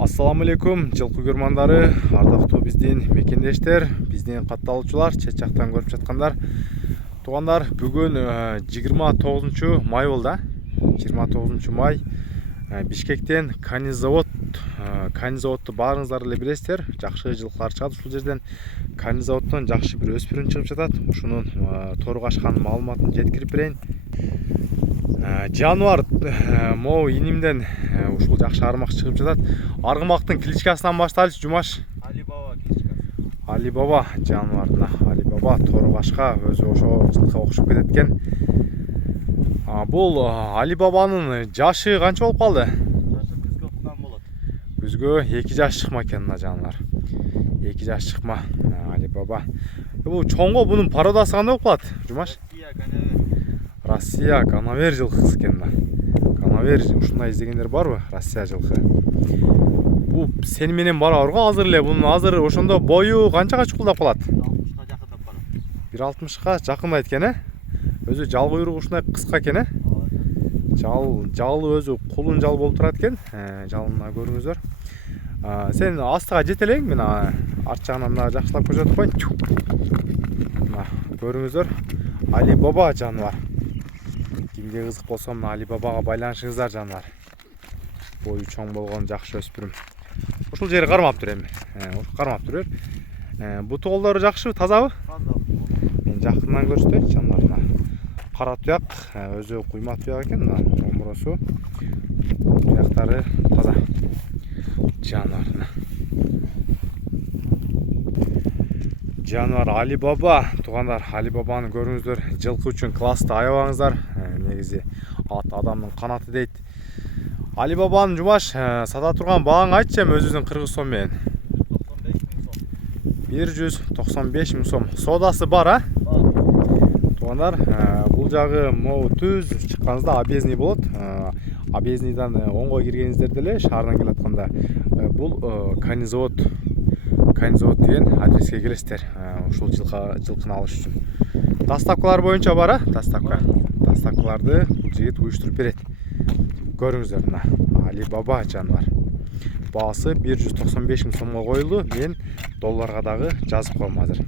Ассаламу алейкум, жылкы көрмандары, ардактуу биздин мекендештер, биздин катталуучулар, чет жактан көрүп жаткандар. Туугандар, бүгүн 29 май болду. 29 май Бишкектен Канизаводду баарыңыздар эле билесиздер. Жакшы жылкылар чыгат ушул жерден. Канизаводдон жакшы бир өспүрүм чыгып жатат. Ушунун тору качкан маалыматын жеткирип берейин. Жануар могу инимден ушул жакшы армак чыгып жатат. Аргымактын кличкасынан баштайлычы, Жумаш. Алибаба кличкасы. Алибаба жануарына. Алибаба тору качка өзү ошо жылкыга окшоп кетет экен. Бул Алибабанын жашы канча болуп калды? Жашы күзгө окуган болот. Күзгө 2 жаш чыкма экен мына жануар. 2 жаш чыкма Алибаба. Бул чоңго бунун породасы кандай болуп калат, Жумаш? Россия Ганавер жылкысы экен да. Ганавер ушундай издегендер барбы? Россия жылкы. Бул сени менен барабыр го азыр эле. Бунун азыр ошондо бою канчага чукулдап калат? 60га жакындап барат. 1.60га жакындайт экен, Өзү жал куйругу ушундай кыска экен, Жалы өзү кулун жал болуп турат экен. Жалына көрүңүздөр. Сен астыга жете элең, мен арт жагынан мына жакшылап көрсөтүп коеюн. Мына көрүңүздөр. Алибаба жануар. Кимге кызык болсо мына Алибабага байланышыңыздар жануар. Бою чоң болгон жакшы өспүрүм. Ушул жери кармап тур эми. Кармап тур бер. Буту колдору жакшыбы, тазабы? Таза. Мен жакындан көрсөтөйүн жануарына. Кара туяк, өзү куйма туяк экен, мына омуросу. Туяктары таза. Жануарына. Жануар Алибаба, туугандар, Алибабаны көрүңүздөр. Жылкы үчүн класстуу аябаңыздар. Негизи ат адамдын канаты дейт. Алибабанын Жумаш сата турган бааңы айтчы эми өзүбүздүн кыргыз сом менен. 195 миң сом. Содасы бар, Туугандар, бул жагы могу түз чыкканыңызда объездный болот. Объездныйдан оңго киргениңиздерде эле шаардан келатканда бул Канизавод деген адреске келесиздер. Ушул жылкыны алыш үчүн. Доставкалар боюнча бар, Доставкаларды бул жигит уюштуруп берет. Көрүңүздөр мына Алибаба жануар. Баасы 195 миң сомго коюлду. Мен долларга дагы жазып коем азыр.